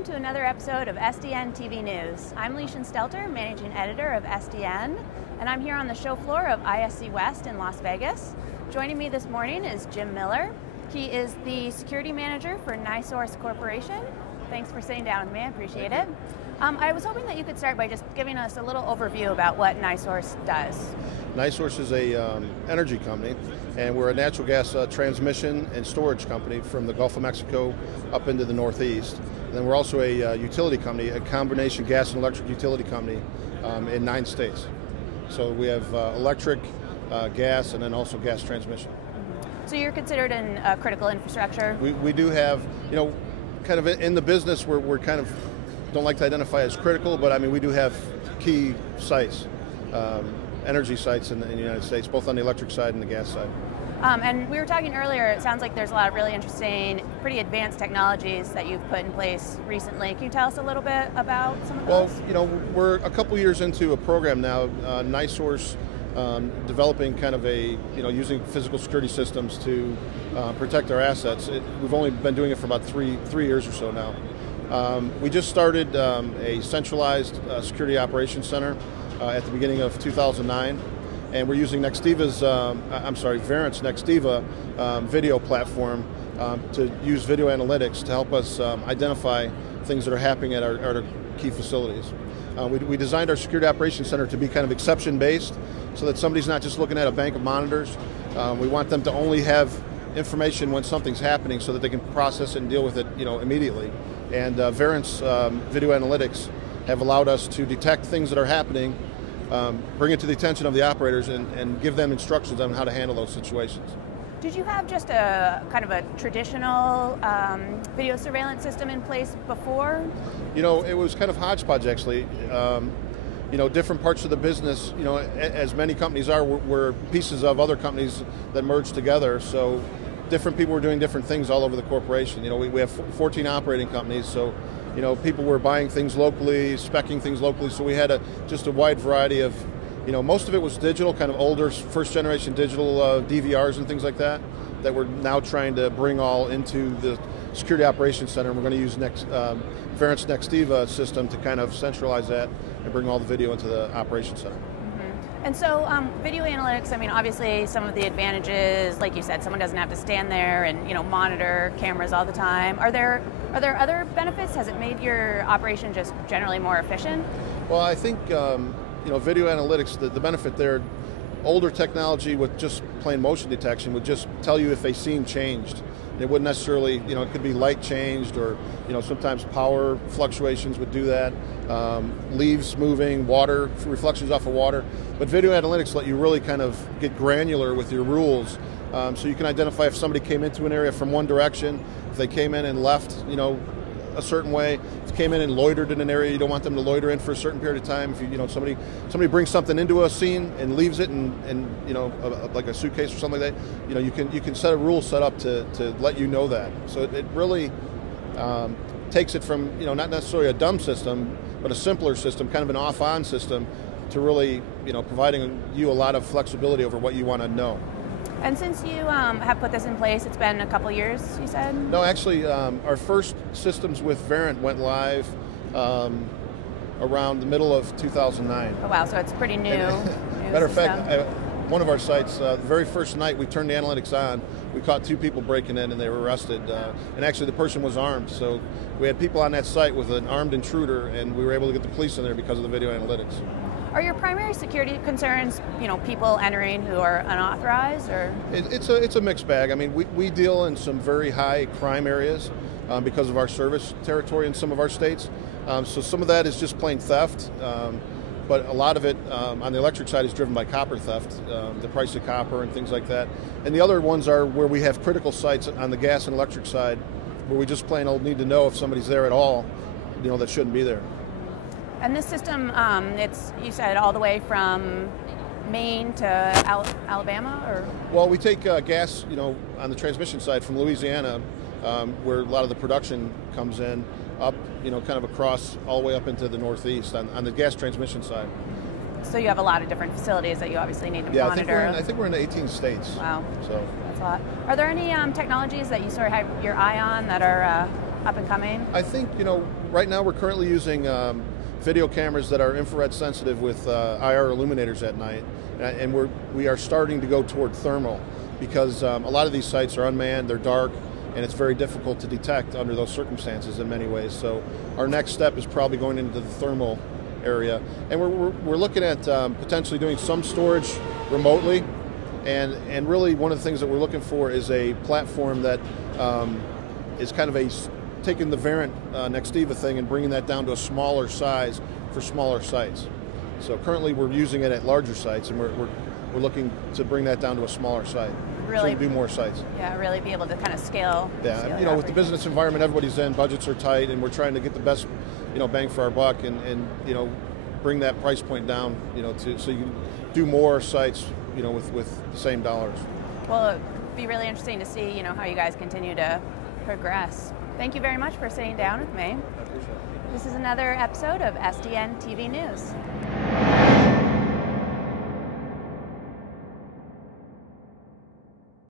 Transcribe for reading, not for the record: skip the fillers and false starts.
welcome to another episode of SDN TV News. I'm Leishan Stelter, Managing Editor of SDN, and I'm here on the show floor of ISC West in Las Vegas. Joining me this morning is Jim Miller. He is the Security Manager for NiSource Corporation. Thanks for sitting down with me, I appreciate it. I was hoping that you could start by just giving us a little overview about what NiSource does. NiSource is a energy company, and we're a natural gas transmission and storage company from the Gulf of Mexico up into the Northeast. And then we're also a utility company, a combination gas and electric utility company in 9 states. So we have electric, gas, and then also gas transmission. So you're considered in critical infrastructure? We do have, kind of in the business, we're kind of, don't like to identify as critical, but I mean, we do have key sites, energy sites in the United States, both on the electric side and the gas side. And we were talking earlier, it sounds like there's a lot of really interesting, pretty advanced technologies that you've put in place recently. Can you tell us a little bit about some of those? Well, we're a couple years into a program now, NiSource, developing kind of a, using physical security systems to protect our assets. We've only been doing it for about three years or so now. We just started a centralized security operations center at the beginning of 2009, and we're using Verint's Nextiva video platform to use video analytics to help us identify things that are happening at our key facilities. We designed our security operations center to be kind of exception-based, so that somebody's not just looking at a bank of monitors. We want them to only have information when something's happening so that they can process it and deal with it immediately. And Verint's video analytics have allowed us to detect things that are happening, bring it to the attention of the operators, and give them instructions on how to handle those situations. Did you have just a kind of a traditional video surveillance system in place before? It was kind of hodgepodge, actually. Different parts of the business, as many companies are, were pieces of other companies that merged together. So different people were doing different things all over the corporation. We have 14 operating companies, so people were buying things locally, speccing things locally. So we had just a wide variety of, most of it was digital, kind of older, first generation digital DVRs and things like that we're now trying to bring all into the Security Operations Center. We're going to use Verint's Nextiva system to kind of centralize that and bring all the video into the Operations Center. And so video analytics, I mean, obviously some of the advantages, like you said, someone doesn't have to stand there and monitor cameras all the time. Are there other benefits? Has it made your operation just generally more efficient? Well, I think video analytics, the benefit there, older technology with just plain motion detection would just tell you if a scene changed. It wouldn't necessarily, it could be light changed, or sometimes power fluctuations would do that, leaves moving, water, reflections off of water. But video analytics let you really kind of get granular with your rules, so you can identify if somebody came into an area from one direction, if they came in and left, a certain way. If they came in and loitered in an area, you don't want them to loiter in for a certain period of time. If somebody brings something into a scene and leaves it in like a suitcase or something like that, you can set a rule set up to let you know that. So it really takes it from not necessarily a dumb system, but a simpler system, kind of an off-on system, to really providing you a lot of flexibility over what you want to know. And since you have put this in place, it's been a couple years, you said? No, actually, our first systems with Verint went live around the middle of 2009. Oh, wow, so it's pretty new. Matter of fact, one of our sites, the very first night we turned the analytics on, we caught 2 people breaking in and they were arrested. And actually the person was armed, so we had people on that site with an armed intruder, and we were able to get the police in there because of the video analytics. Are your primary security concerns, people entering who are unauthorized, or? It's a mixed bag. I mean, we deal in some very high crime areas because of our service territory in some of our states. So some of that is just plain theft, but a lot of it on the electric side is driven by copper theft, the price of copper and things like that. And the other ones are where we have critical sites on the gas and electric side, where we just plain old need to know if somebody's there at all, that shouldn't be there. And this system, you said all the way from Maine to Alabama, or? Well, we take gas, on the transmission side from Louisiana, where a lot of the production comes in, up, kind of across all the way up into the Northeast on the gas transmission side. So you have a lot of different facilities that you obviously need to monitor. I think we're in 18 states. Wow. So that's a lot. Are there any technologies that you sort of have your eye on that are up and coming? I think, right now we're currently using video cameras that are infrared sensitive with IR illuminators at night, and we are starting to go toward thermal, because a lot of these sites are unmanned, they're dark, and it's very difficult to detect under those circumstances in many ways. So our next step is probably going into the thermal area, and we're looking at potentially doing some storage remotely, and really one of the things that we're looking for is a platform that is kind of taking the Variant Nextiva thing and bringing that down to a smaller size for smaller sites. So currently we're using it at larger sites, and we're looking to bring that down to a smaller site. Really, so we do more sites. Yeah, really be able to kind of scale. Yeah, scale with the business environment everybody's in, budgets are tight, and we're trying to get the best, bang for our buck, and bring that price point down, so you can do more sites, with the same dollars. Well, it'd be really interesting to see, how you guys continue to progress. Thank you very much for sitting down with me. I appreciate it. This is another episode of SDN TV News.